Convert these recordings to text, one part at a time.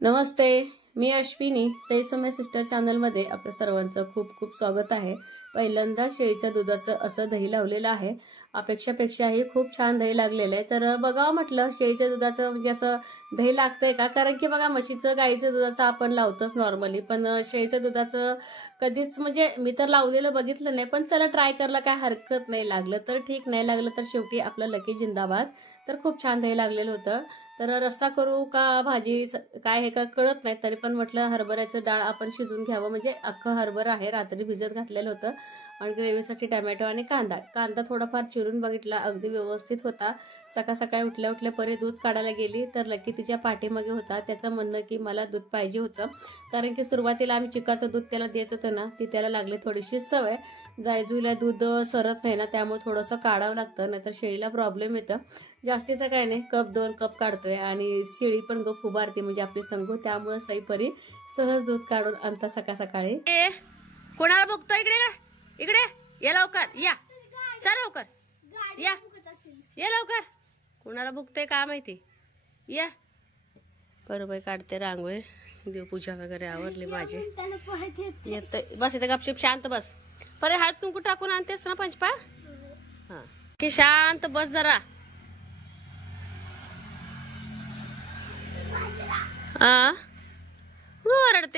नमस्ते, मी अश्विनी सई सौम्य सिस्टर चॅनलमध्ये आपल्या सर्वांचं खूप खूप स्वागत आहे। पहिल्यांदा शेळीच्या दुधाचं असं दही लावलेलं आहे। अपेक्षापेक्षाही खूप छान दही लागलेलं आहे। तर बघावं म्हटलं शेळीच्या दुधाचं म्हणजे असं दही लागतंय का, कारण की बघा म्हशीचं गाईचं दुधाचं आपण लावतोच नॉर्मली, पण शेळीच्या दुधाचं कधीच म्हणजे मी तर लावलेलं बघितलं नाही, पण चला ट्राय करायला काय हरकत नाही। लागलं तर ठीक, नाही लागलं तर शेवटी आपलं लकी जिंदाबाद। तर खूप छान दही लागलेलं होतं। तर रस्सा करू का भाजी काय हे का कळत नाही, तरी पण म्हटलं हरभऱ्याचं डाळ आपण शिजून घ्यावं, म्हणजे अख्खं हरभरा आहे रात्री भिजत घातलेलं होतं। आणि ग्रेव्हीसाठी टोमॅटो आणि कांदा थोडाफार चिरून बघितला, अगदी व्यवस्थित होता। सकाळ सकाळी उठल्या उठल्या परी दूध काढायला गेली तर लकी तिच्या पाठीमागे होता। त्याचं म्हणणं की मला दूध पाहिजे होतं, कारण की सुरुवातीला आम्ही चिकाचं दूध त्याला देत होतो ना, ती त्याला लागली थोडीशी सवय। जायजूला दूध सरत नाही ना, त्यामुळे थोडंसं काढावं लागतं, नाहीतर शेळीला प्रॉब्लेम येतं। जास्तीचं काय नाही, कप 2 कप काढतोय आणि शेळी पण गप उभारते म्हणजे आपली संगू, त्यामुळे सईपरी सहज दूध काढून आणता सकाळ सकाळी। कोणाला बघतो? इकडे इकडे ये लवकर, या चल लवकर, या ये लवकर। कोणाला बघतोय का माहिती, या बरोबर काढते रांगोळी, देवपूजा वगैरे आवरली माझी। येतोय, बस इथं गपशिप शांत बस। परे हात कुंकू टाकून आणतेस ना पंचपाळ, हा की शांत बस जरा।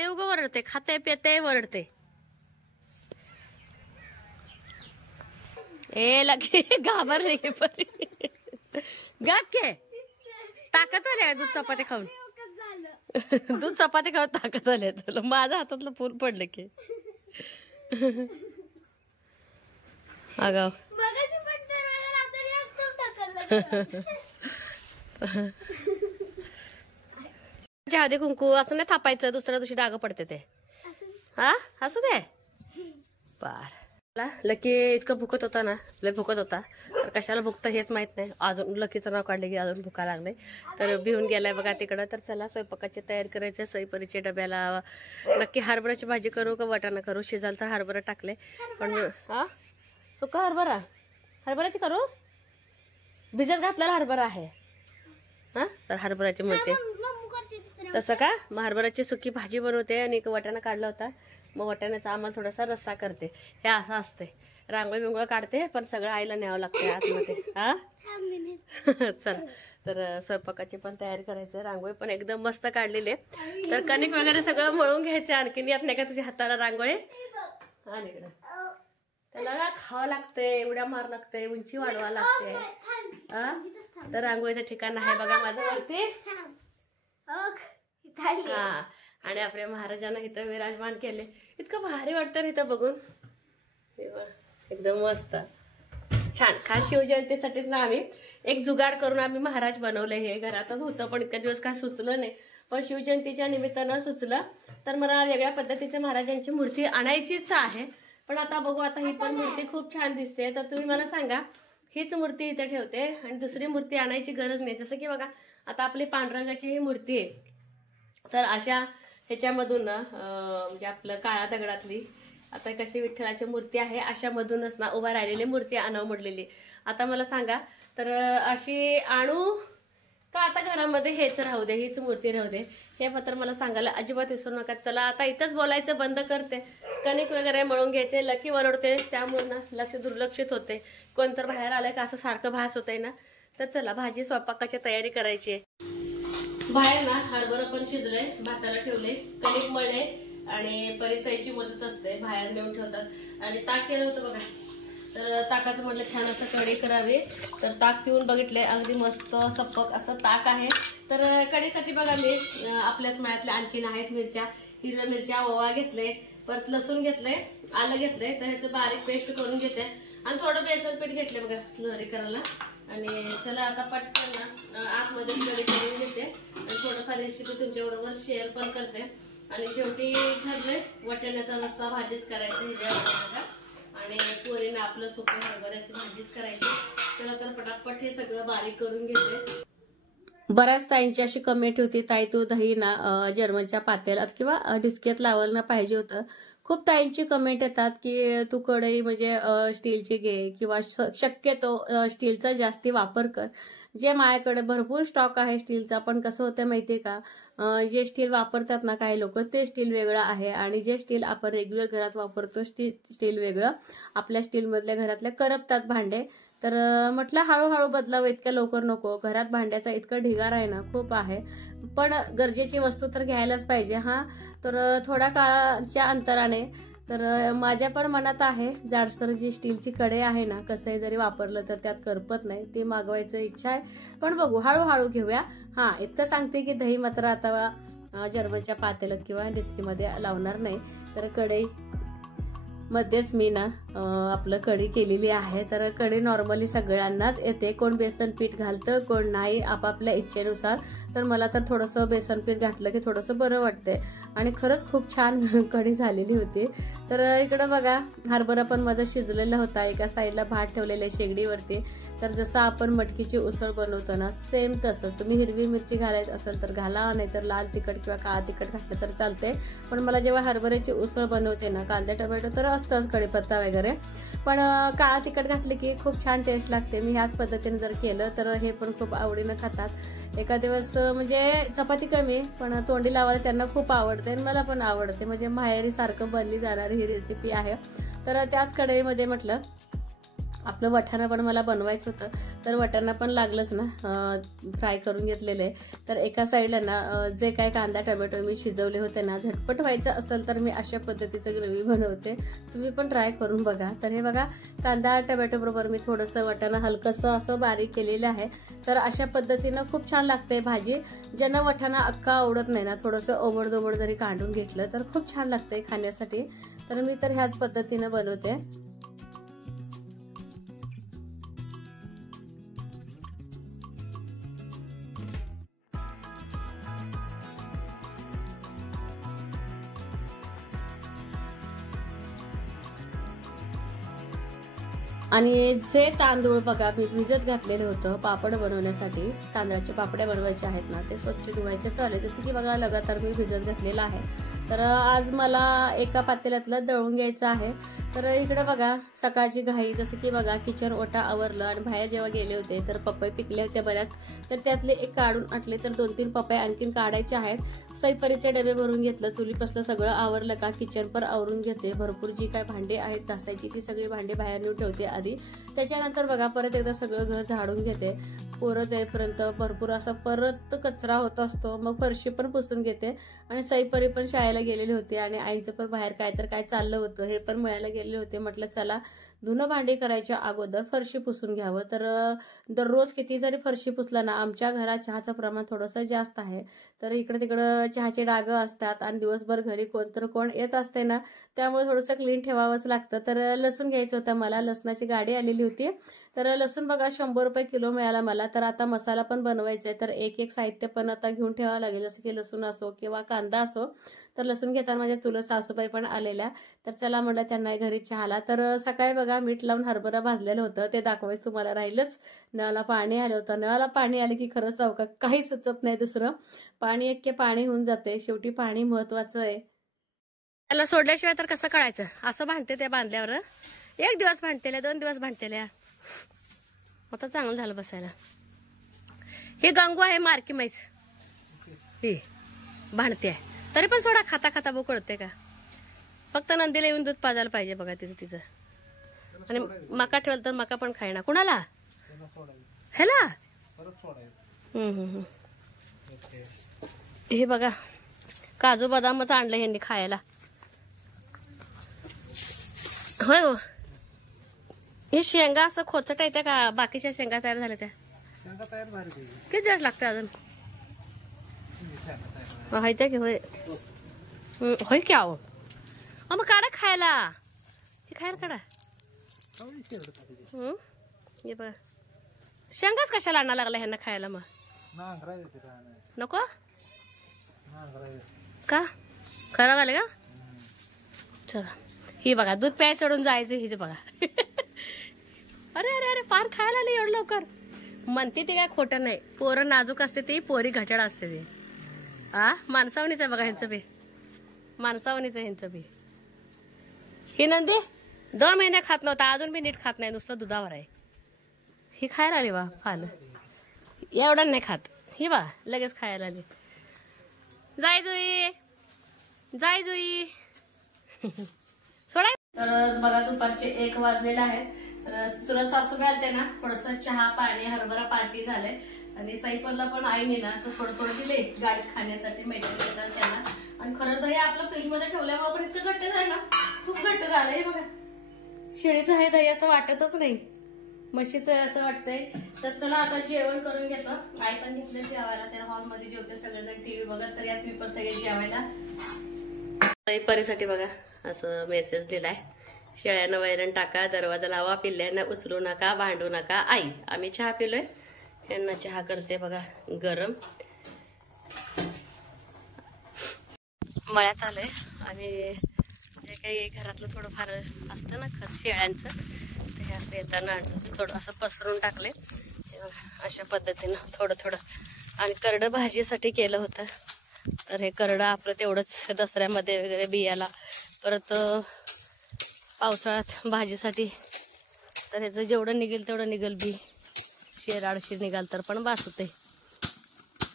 उग वरडते, खाते पिते वरडते। ए लगे घाबरले की परी के ताकद आली दूध चपाती खाऊन दूध चपाती खाऊन ताकद आली तुला। माझ्या हातातलं फूल पडलं की अगाव हळदी कुंकू असं नाही थापायचं, दुसऱ्या दिवशी डाग पडते ते। हा असू दे पार। लकी इतकं भुकत होता ना, लय भुकत होता, तर कशाला भुकतं हेच माहित नाही। अजून लकीचं नाव काढले की अजून भुका लागले, तर भिवून गेलाय बघा तिकडं। तर चला स्वयंपाकाची तयारी करायचं। सईपरीच्या डब्याला नक्की हरभऱ्याची भाजी करू का वाटाणा करू, शिजाल तर हरभरा टाकले, पण हा सुका हरभऱ्याची करू, भिजत घातलेला हरभरा आहे हा, तर हरभऱ्याची म्हणते तसं का। मग हरभऱ्याची सुकी भाजी बनवते आणि एक वाटाणा काढला होता, मग वाटाण्याचा आम्हाला थोडासा रस्सा करते। हे असं असते, रांगोळी बिंगोळी काढते पण सगळं आईला न्यावं लागते आतमध्ये हा चल। तर स्वयंपाकाची पण तयारी करायची, रांगोळी पण एकदम मस्त काढलेली आहे। तर कणिक वगैरे सगळं मळून घ्यायचं। आणखीन यात नाही का तुझ्या हाताला रांगोळी, हा इकडं त्याला खावं लागते, उड्या मार लागते, उंची वाढवा लागते हा। तर रांगोळीचं ठिकाण आहे बघा माझं वरती हा। आणि आपल्या महाराजांना इथं विराजमान केले, इतकं भारी वाटतं इथं बघून, एकदम मस्त छान। खास शिवजयंतीसाठीच ना आम्ही एक जुगाड करून आम्ही महाराज बनवले। हे घरातच होतं पण इतक्या दिवस काय सुचलं नाही, पण शिवजयंतीच्या निमित्तानं सुचलं, तर मला वेगळ्या पद्धतीच्या महाराजांची मूर्ती आणायचीच आहे। पण आता बघू, आता ही पण मूर्ती खूप छान दिसते, तर तुम्ही मला सांगा हीच मूर्ती इथे ठेवते आणि दुसरी मूर्ती आणायची गरज नाही। जसं की बघा आता आपली पांडुरंगाची ही मूर्ती आहे, तर अशा ह्याच्यामधून ना म्हणजे आपलं काळा दगडातली आता कशी विठ्ठलाची मूर्ती आहे अशामधूनच ना उभा राहिलेली मूर्ती आणावं म्हटलेली। आता मला सांगा तर अशी आणू का आता घरामध्ये हेच राहू दे, हीच मूर्ती राहू दे, हे मात्र मला सांगायला अजिबात विसरू नका। चला आता इथंच बोलायचं बंद करते, कणिक वगैरे मळून घ्यायचे, लकी वरडते त्यामुळे ना लक्ष दुर्लक्षित होते, कोणतर बाहेर आलंय का असं सारखं भास होतंय ना। तर चला भाजी स्वयंपाकाची तयारी करायची आहे। बाहेर ना हरभरा पण शिजलंय, भाताला ठेवले, कणिक मळले आणि परिसईची मदत असते, बाहेर नेऊन ठेवतात। आणि ताक केलं होतं बघा, तर ताकाचं म्हटलं छान असं कढी करावी, तर ताक पिऊन बघितले, अगदी मस्त सप्पक असं ताक आहे। तर कढीसाठी बघा मी आपल्याच मळ्यातल्या आणखीन आहेत मिरच्या, हिरव्या मिरच्या, ओवा घेतले, परत लसूण घेतले, आलं घेतले, तर ह्याचं बारीक पेस्ट करून घेते आणि थोडं बेसन पीठ घेतले बघा स्लरी करायला। आणि चला आता पटकन ना आतमध्ये कढी करून घेते आणि थोडंफार रेसिपी तुमच्याबरोबर शेअर पण करते। आणि शेवटी ठरलंय वाटाण्याचा रस्सा भाजीच करायचं हिरव्या, आणि पोरीनं आपलं सुकं हरभऱ्याची भाजीच करायची। चला तर पटापट हे सगळं बारीक करून घेते। बऱ्याच ताईंची अशी कमेंट होती, ताई तू दही ना जर्मनच्या पातेल्यात किंवा डिस्केत लावायला पाहिजे होतं। खूप ताईंची कमेंट येतात की तू कढई म्हणजे स्टीलची घे किंवा शक्यतो स्टीलचा जास्ती वापर कर, जे माझ्याकडे भरपूर स्टॉक आहे स्टीलचा, पण कसं होतं माहितीये का, जे स्टील वापरतात ना काही लोक, ते स्टील वेगळं आहे आणि जे स्टील आपण रेग्युलर घरात वापरतो स्टील वेगळं. आपल्या स्टीलमधल्या घरातल्या करपतात भांडे. तर म्हटलं हळूहळू बदलावं, इतक्या लवकर नको. घरात भांड्याचा इतका ढिगार आहे ना, खूप आहे. पण गरजेची वस्तू तर घ्यायलाच पाहिजे. तर थोड्या काळाच्या अंतराने तर माझ्या पण मनात आहे जाडसर जी स्टीलची कढई आहे ना, कसंही जरी वापरलं तर त्यात करपत नाही, ते मागवायचं इच्छा आहे. पण बघू, हळूहळू घेऊया. इतकं सांगते की दही मात्र आता जर्मनच्या पातेल्यात किंवा डिचकीमध्ये लावणार नाही. तर कढई मध्येच मी ना आपलं कढी केलेली आहे. तर कढी नॉर्मली सगळ्यांनाच येते, कोण बेसन पीठ घालतं कोण नाही, आपापल्या इच्छेनुसार. तर मला तर थोडंसं बेसन पीठ घातलं की थोडंसं बरं वाटतंय आणि खरंच खूप छान कढी झालेली होती. तर इकडं बघा, हरभरा पण माझा शिजलेला होता, एका साईडला भात ठेवलेले शेगडीवरती. तर जसं आपण मटकीची उसळ बनवतो ना, सेम तसं. तुम्ही हिरवी मिरची घालायची असेल तर घाला, नाहीतर लाल तिखट किंवा काळा तिखट घातलं तर चालते. पण मला जेव्हा हरभऱ्याची उसळ बनवते ना, कांदा टोमॅटो तर असतंच, कढीपत्ता वगैरे, पण काळा तिखट घातले की खूप छान टेस्ट लागते. मी ह्याच पद्धतीने जर केलं तर हे पण खूप आवडीनं खातात. एका दिवस म्हणजे चपाती कमी, पण तोंडी लावायला त्यांना खूप आवडते आणि मला पण आवडते. म्हणजे माहेरी सारखं बनली जाणारी ही रेसिपी आहे. तर त्याच कढईमध्ये म्हटलं आपलं वटाणा पण मला बनवायचं होतं. तर वटाणा पण लागलंच ना, फ्राय करून घेतलेले. तर एका साईडला ना जे काय कांदा टोमॅटो मी शिजवले होते ना, झटपट व्हायचं असेल तर मी अशा पद्धतीचं ग्रेव्ही बनवते. तुम्ही पण ट्राय करून बघा. तर हे बघा, कांदा टोमॅटो बरोबर मी थोडंसं वटाणा हलकंसं असं बारीक केलेलं आहे. तर अशा पद्धतीनं खूप छान लागते भाजी. ज्यांना वटाणा अख्खा आवडत नाही ना, थोडंसं ओबड जरी काढून घेतलं तर खूप छान लागतंय खाण्यासाठी. तर मी तर ह्याच पद्धतीनं बनवते. आणि जे तांदूळ बघा मी भिजत घातलेलं होतं पापड बनवण्यासाठी, तांदळाचे पापड्या बनवायचे आहेत ना, ते स्वच्छ धुवायचे चालू. जसं की बघा लगातार मी भिजत घातलेलं आहे. तर आज मला एका पातेल्यातलं दळून घ्यायचं आहे. तर इकडे बघा सकाळची घाई, जसं की बघा किचन ओटा आवरलं आणि बाहेर जेव्हा गेले होते तर पपई पिकले होते बऱ्याच. तर त्यातले एक काढून आणले, तर 2-3 पपई आणखीन काढायचे आहेत. सैपरीचे डबे भरून घेतलं, चुलीपासलं सगळं आवरलं का किचन पर आवरून घेते. भरपूर जी काय भांडी आहेत घासायची ती सगळी भांडी बाहेर नेऊन ठेवते आधी. त्याच्यानंतर बघा परत एकदा सगळं घर झाडून घेते. पोरं जाईपर्यंत भरपूर असा परत कचरा होत असतो. मग फरशी पण पुसून घेते. आणि सईपरी पण शाळेला गेलेली होती आणि आईचं पण बाहेर काय चाललं होतं हे पण मिळायला गेलेले होते. म्हटलं चला धुणं भांडी करायच्या अगोदर फरशी पुसून घ्यावं. तर दररोज किती जरी फरशी पुसला ना, आमच्या घरात चहाचं प्रमाण थोडंसं जास्त आहे. तर इकडे तिकडं चहाचे डागं असतात आणि दिवसभर घरी कोण येत असते ना, त्यामुळे थोडंसं क्लीन ठेवावंच लागतं. तर लसूण घ्यायचं होतं मला, लसणाची गाडी आलेली होती. तर लसूण बघा 100 रुपये किलो मिळाला मला. तर आता मसाला पण बनवायचा आहे, तर एक साहित्य पण आता घेऊन ठेवावं लागेल, जसं की लसूण असो किंवा कांदा असो. तर लसूण घेताना माझ्या चुलत सासूबाई पण आलेल्या. तर चला म्हटलं त्यांना घरी चहाला. तर सकाळी बघा मीठ लावून हरभरा भाजलेलं होतं, ते दाखवायचं तुम्हाला राहिलंच. नळाला पाणी आलं होतं. नळाला पाणी आले की खरंच का काही सुचत नाही दुसरं. पाणी एके पाणी होऊन जाते. शेवटी पाणी महत्वाचं आहे. त्याला सोडल्याशिवाय तर कसं कळायचं. असं भांडते त्या बांधल्यावर. 1 दिवस भांडतेल्या, 2 दिवस भांडतेल्या. आता चांगलं झालं बसायला. हे गंगू आहे मार्की मैस, ही भांडते आहे. तरी पण सोडा, खाता खाता बोकळते का. फक्त नंदीला येऊन दूध पाजायला पाहिजे बघा तिचं. आणि मका ठेवलं तर मका पण खायना. कुणाला ह्याला हे बघा काजू बदामच आणलं ह्यांनी खायला. होय हो, हे शेंगा असं खोचट येते का बाकीच्या शेंगा तयार झाल्या त्या? किती दिवस लागते अजून? हायत्या की होय होय की आहो. मग काढा खायला, हे खायला काढा. हे बघा शेंगाच कशाला आणा लागला ह्यांना खायला. मग नको का खराब आले का? चला ही बघा दूध प्याय सोडून जायचं हिच बघा. अरे अरे अरे फार खायला आले एवढं लवकर. म्हणते ते काय खोटं नाही. पोरं नाजूक असते ते, पोरी घटाड असते ते. माणसावणीच आहे बघा ह्यांचं बी, माणसावणीच आहे ह्यांचं बी. ही नंदी 2 महिने खात नव्हता, अजून बी नीट खात नाही, नुसतं दुधावर आहे. ही खायला आली वा फाल. एवढा नाही खात. ही बा लगेच खायला आली. जाय जुई जाय जुई सोडा. तर बघा दुपारचे 1 वाजलेला आहे. तर सुरत सासूबाई आलते ना, थोडस चहा पाणी हरभरा पार्टी झाले आणि साईपरला पण आईने ना असं थोडं थोडं दिले गाडीत खाण्यासाठी मैत्रिणी येतात त्यांना. आणि खरं तर हे आपलं फ्रीज मध्ये ठेवल्यामुळे पण इतकं घट्ट झालं ना, खूप घट्ट झालं. हे बघा शेळीचं आहे दही असं वाटतच नाही, म्हशीचं आहे असं वाटतंय. तर चला आता जेवण करून घेतो. आई पण घेतलं जेवायला, त्या हॉलमध्ये जेवते सगळेजण टीव्ही बघत. तर यात मी पण सगळे जेवायला. परीसाठी बघा असं मेसेज दिलाय, शेळ्यानं वैरण टाका, दरवाजा लावा, पिल्ल्यांना उचलू नका, भांडू नका. आई आम्ही चहा पिलोय, यांना चहा करते बघा गरम. मळ्यात आलंय आणि जे काही घरातलं थोडंफार असतं ना खत शेळ्यांचं, ते हे असं येताना थोडं असं पसरून टाकले अशा पद्धतीनं थोडं थोडं. आणि करडं भाजीसाठी केलं होतं. तर हे करडं आपलं तेवढंच दसऱ्यामध्ये वगैरे बियाला, परत पावसाळ्यात भाजीसाठी. तर ह्याचं जेवढं निघेल तेवढं निघेल बी, शेराडशी निघाल तर पण बास होते.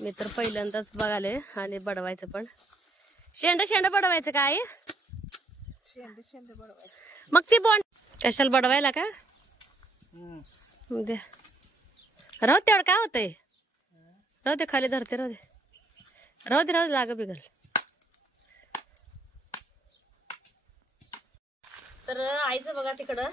मी तर पहिल्यांदाच बघाले. आणि बडवायचं पण शेंड शेंड बडवायचं काय, शेंड बडवायचं. मग ती बॉन्ड कशाला बडवायला का द्या. राहू तेवढं काय होतंय, राहू दे खाली धरते, राहू दे राहू दे राहू दे लाग बिगल. तर आईचं बघा तिकडं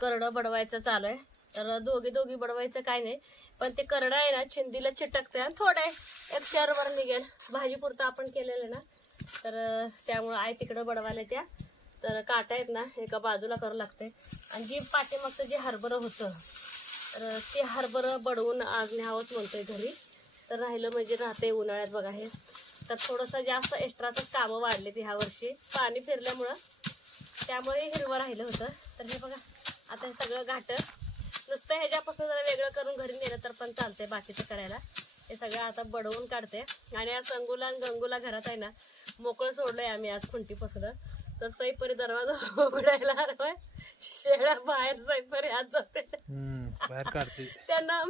करडं बडवायचं चालू आहे. तर दोघी बडवायचं काय नाही, पण ते करडं आहे ना चिंदीला चिटकते आणि थोडं आहे 1 शेरभर निघेल. भाजी पुरतं आपण केलेलं ना, तर त्यामुळं आई तिकडं बडवायला त्या. तर काटा आहेत ना एका बाजूला करावं लागते. आणि जी पाठीमागचं जे हरभरं होतं, तर ते हरभरं बडवून आज न्यावंच म्हणतोय घरी. तर राहिलं म्हणजे राहते उन्हाळ्यात बघा हे. तर थोडंसं जास्त एक्स्ट्राच कामं वाढले ह्या वर्षी पाणी फिरल्यामुळं, त्यामुळे हिरवं राहिलं होतं. तर हे बघा आता हे सगळं घाट नुसतं ह्याच्यापासून जरा वेगळं करून घरी नेलं तर पण चालतंय बाकीचं करायला. हे सगळं आता बडवून काढते. आणि आज संगूला आणि गंगूला घरात आहे ना मोकळं सोडलंय आम्ही आज खुंटीपासून. तर सईपरी दरवाजा उघडायला आलोय, शेळ्या बाहेर सईपरी आज जाते बाहेर काढते. त्यांना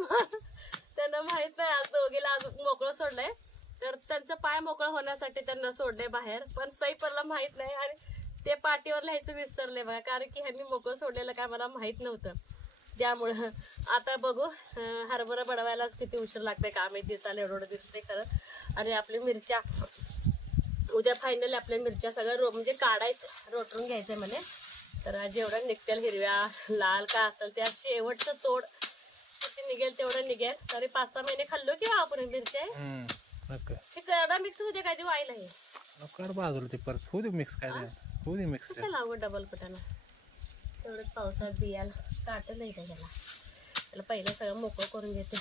माहित नाही आज दोघीला आज मोकळं सोडलंय. तर त्यांचं पाय मोकळं होण्यासाठी त्यांना सोडलंय बाहेर, पण सईपरला माहित नाही. आणि ते पाठीवर लिहायचं विसरले बघा, कारण की ह्यांनी मोकळं सोडलेलं काय मला माहित नव्हतं. त्यामुळं आता बघू हरभरा बडवायलाच किती उशीर लागते का आम्ही दिसायला एवढं दिसते खरं. आणि आपली मिरच्या उद्या फायनली आपल्या मिरच्या सगळ्या म्हणजे काढायचं, रोटून घ्यायचंय म्हणे. तर जेवढ्या निघतील हिरव्या लाल का असेल त्या शेवटचं तोड किती निघेल तेवढं निघेल. तरी 5-6 महिने खाल्लो की आपण मिरच्या करडा मिक्स होते काय ते व्हायला हे बाजूला ते परत होऊ दे मिक्स, काय होऊ दे मिक्स. कसं लावू डबल पटाना तेवढंच पावसात बियाला काट नाही का त्याला पहिलं सगळं मोकळं करून घेते.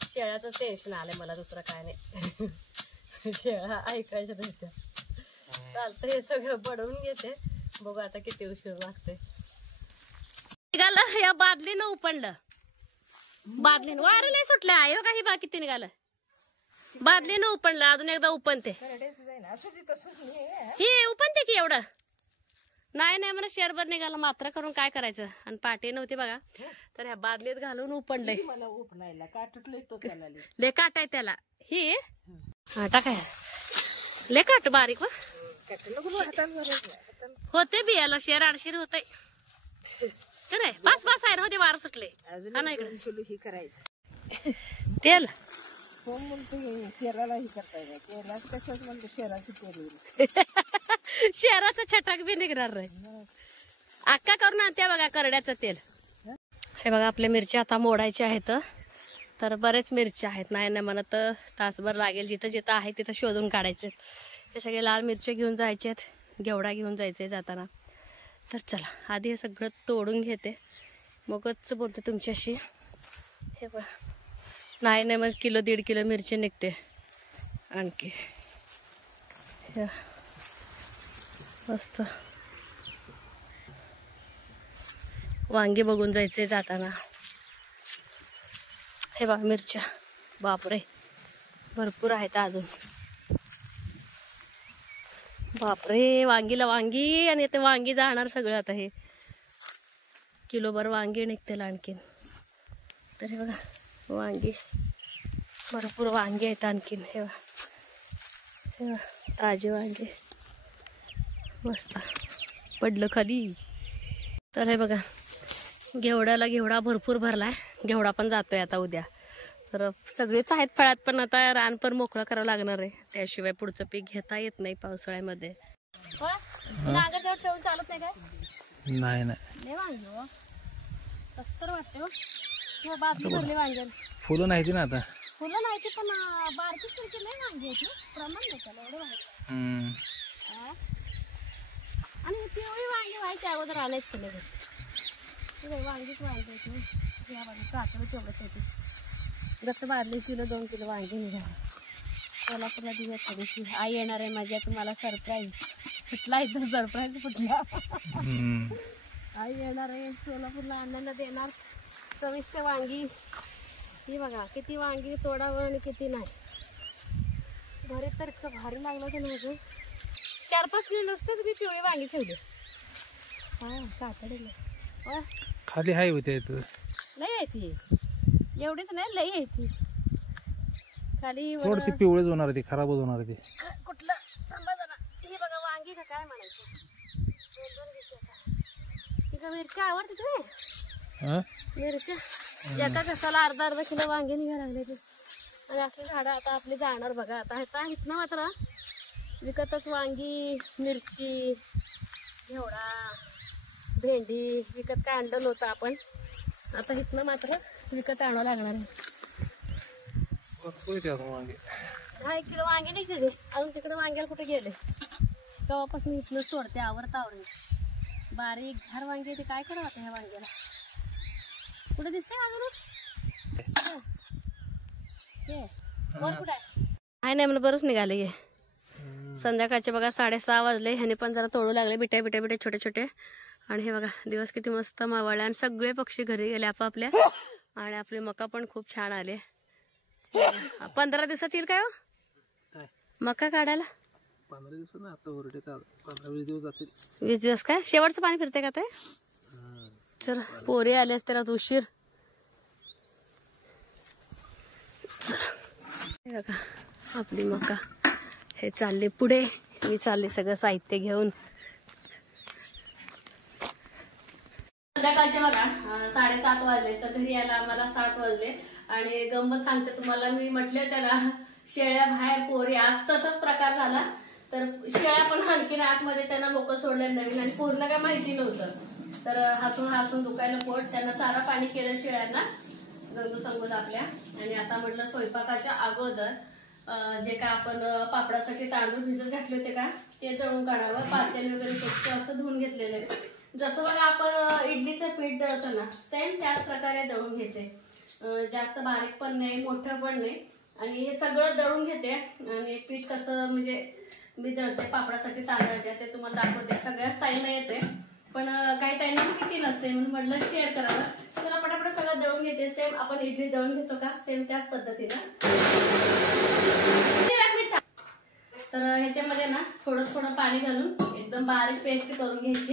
शेळ्याचं टेन्शन आलंय मला, दुसरं काय नाही. शेळ्या ऐकायचं नसतं. चालतं हे सगळं बडवून घेते. बघू आता किती उशीर लागते. निघालं या बादलीनं उपणलं, बादलीनं वारं नाही सुटलं. आयो काही बाकी ते निघालं बादलीनं उपणलं. अजून एकदा उपणते हे उपणते की एवढं नाही नाही मला शेरभर निघाला मात्र करून काय करायचं. आणि पाठी नव्हती बघा, तर ह्या बादलीत घालून उपणलंय. ले काट आहे त्याला ही टाकाय ले काट बारीक होते बियाला शेर आडशीर होते. काय पाच आहे होते वार सुटले. हा ना इकडे करायचं तेल शेराचं छटाक बी निघणार नाही. अक्का करून आणते बघा करड्याचं तेल. हे बघा आपल्या मिरच्या आता मोडायच्या आहेत. तर बरेच मिरच्या आहेत, नाही नाही म्हणत तासभर लागेल. जिथं जिथं आहे तिथं शोधून काढायचे. हे सगळे लाल मिरच्या घेऊन जायचे आहेत, घेवडा घेऊन जायचे जाताना. तर चला आधी हे सगळं तोडून घेते मगच बोलते तुमच्याशी. हे बघा नाही नाही मग 1-1.5 किलो मिरची निघते आणखी. मस्त वांगे बघून जायचे जाताना. हे बघा मिरच्या बापरे भरपूर आहेत अजून. बापरे वांगीला वांगी आणि ते वांगी जाणार सगळं. आता हे किलोभर वांगी निघतील आणखीन. तर हे बघा वांगी, भरपूर वांगे आहेत आणखीन. हे बघा ताजे वांगे मस्त पडलं खाली. तर हे बघा घेवड्याला घेवडा भरपूर भरलाय. घेवडा पण जातोय आता उद्या. तर सगळेच आहेत फळात, पण आता रान पण मोकळं करावं लागणार आहे, त्याशिवाय पुढचं पीक घेता येत नाही पावसाळ्यामध्ये. ठेवून चालत नाही काय? नाही नाही वांगे कसं तर वाटतं बाजू भरले वांगे. फुलं नाही ना आता. फुलं नाही पण बारकी चिरकी नाही वांगे आहेत, प्रमाण नाही त्याला एवढं वांगे. आणि पिवळी वांगी व्हायच्या अगोदर आलेच केले वांगीच वांगे आहेत ना. काकडं तेवढंच होते. गच्च बारली किलो 2 किलो वांगे निघाले. कोल्हापूरला दिवस थोडीशी आई येणार आहे माझ्या, तुम्हाला सरप्राईज. कुठला इथं सरप्राईज कुठला. आई येणार आहे सोलापूरला, आणायला देणार चविष्ट वांगी. ही बघा किती वांगी तोडावं आणि किती नाही. घरी तर इतकं भारी लागलं होतं ना. अजून 4-5 किलो नुसतेच मी पिवळी वांगी ठेवली. हा काकडे खाली हाय होते लई आहे ती, एवढीच नाही लई आहे ती खाली. ती पिवळीच होणार, ती खराबच होणार ती. कुठलं थांबा जरा. ही बघा वांगी का काय म्हणायचं. मिरच्या आवडते तुम्ही? मिरच्या एका कसाला अर्धा किलो वांगे निघायला लागले ते. आणि असले झाडं आता आपली जाणार बघा. आता आहेत ना मात्र विकतच वांगी, मिरची, घेवडा, भेंडी विकत काय आणलं नव्हतं आपण. आता इथनं मात्र विकत आणावं लागणार आहे. 10 किलो वांगे निघते ते. अजून तिकडे वांग्याला कुठे गेले तेव्हापासून इथनंच तोडते आवरतावर. बारीक झार वांगे ते काय करावं आता ह्या वांग्याला. कुठे दिसते अजून कुठे आहे नाही म्हणून बरंच निघाले. हे संध्याकाळचे बघा 6:30 वाजले. ह्याने पण जरा तोडू लागले बिट्या बिट्या बिट्या छोटे छोटे. आणि हे बघा दिवस किती मस्त मावळले आणि सगळे पक्षी घरी गेले आपापल्या. आणि आपली मका पण खूप छान आले. 15 दिवसात येईल काय हो मका काढायला? 15 दिवस ना आता ओरडे 15-20 दिवस जातील. 20 दिवस काय शेवटचं पाणी फिरते का ते? चल पोरे आले असते रात उशीर. बघा आपली मका हे चालले पुढे. मी चालले सगळं साहित्य घेऊन. संध्याकाळचे बघा 7:30 वाजले. तर घरी यायला आम्हाला 7 वाजले. आणि गंमत सांगते तुम्हाला, मी म्हटले त्याला शेळ्या बाहेर पोरी आत, तसाच प्रकार झाला. तर शेळ्या पण आणखीन आतमध्ये त्यांना मोकळं सोडलं नवीन आणि पूर्ण काय माहिती नव्हतं. तर हसून हसून दुखायला पोट. त्यांना चारा पाणी केलं शेळ्यांना गंगू संगून आपल्या. आणि आता म्हटलं स्वयंपाकाच्या अगोदर जे काय आपण पापडासाठी तांदूळ भिजत घातले होते का ते जळून काढावं. पातेल वगैरे स्वच्छ असं धुवून घेतलेलं आहे. जसं बघा आपण इडलीचं पीठ दळतो ना सेम त्याच प्रकारे दळून घ्यायचे. जास्त बारीक पण नाही मोठं पण नाही. आणि हे सगळं दळून घेते. आणि पीठ कसं म्हणजे मी दळते पापडासाठी तांदळाच्या ते तुम्हाला दाखवते. सगळ्या स्टाईलला येते पण काही टाईम माहिती नसते म्हणून म्हटलं शेअर करावं. चला पटापट सगळं दळून घेते. सेम आपण इडली दळून घेतो का सेम त्याच पद्धतीनं. तर ह्याच्यामध्ये ना थोडं थोडं पाणी घालून एकदम बारीक पेस्ट करून घ्यायची.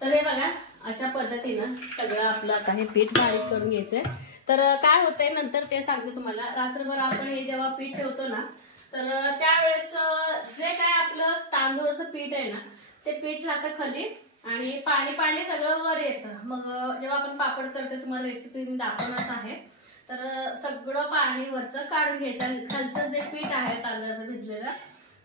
तर हे बघा अशा पद्धतीनं सगळं आपलं आता हे पीठ बारीक करून घ्यायचंय. तर काय होतंय नंतर ते सांगते तुम्हाला. रात्रभर आपण हे जेव्हा पीठ ठेवतो ना तर त्यावेळेस जे काय आपलं तांदूळाचं पीठ आहे ना ते पीठ राहतं खाली आणि पाणी पाणी सगळं वर येतं. मग जेव्हा आपण पापड करतो तुम्हाला रेसिपी मी दाखवणार आहे. तर सगळं पाणी वरचं काढून घ्यायचं. खालचं जे पीठ आहे तांदळाचं भिजलेलं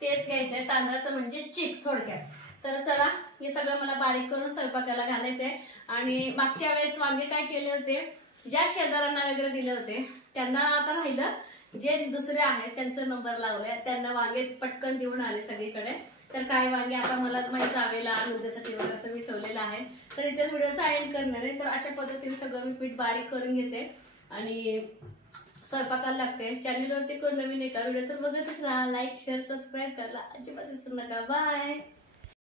तेच घ्यायचंय. तांदळाचं म्हणजे चीक थोडक्यात. तर चला हे सगळं मला बारीक करून स्वयंपाकाला घालायचंय. आणि मागच्या वेळेस वांगे काय केले होते ज्या शेजाऱ्यांना वगैरे दिले होते त्यांना आता राहिलं. जे दुसरे आहेत त्यांचा नंबर लावलाय त्यांना वांगे पटकन देऊन आले सगळीकडे. तर काही वांगे आता मला माहिती जावेला उद्यासाठी वगैरे मी ठेवलेलं आहे. तर इथेच व्हिडिओचा एंड करणार आहे. तर अशा पद्धतीने सगळं मी पीठ बारीक करून घेते आणि स्वयंपाकाला लागते. चॅनलवरती कोण नवीन एका व्हिडिओ तर बघतच राहा. लाईक शेअर सबस्क्राईब करायला अजिबात विसरू नका. बाय.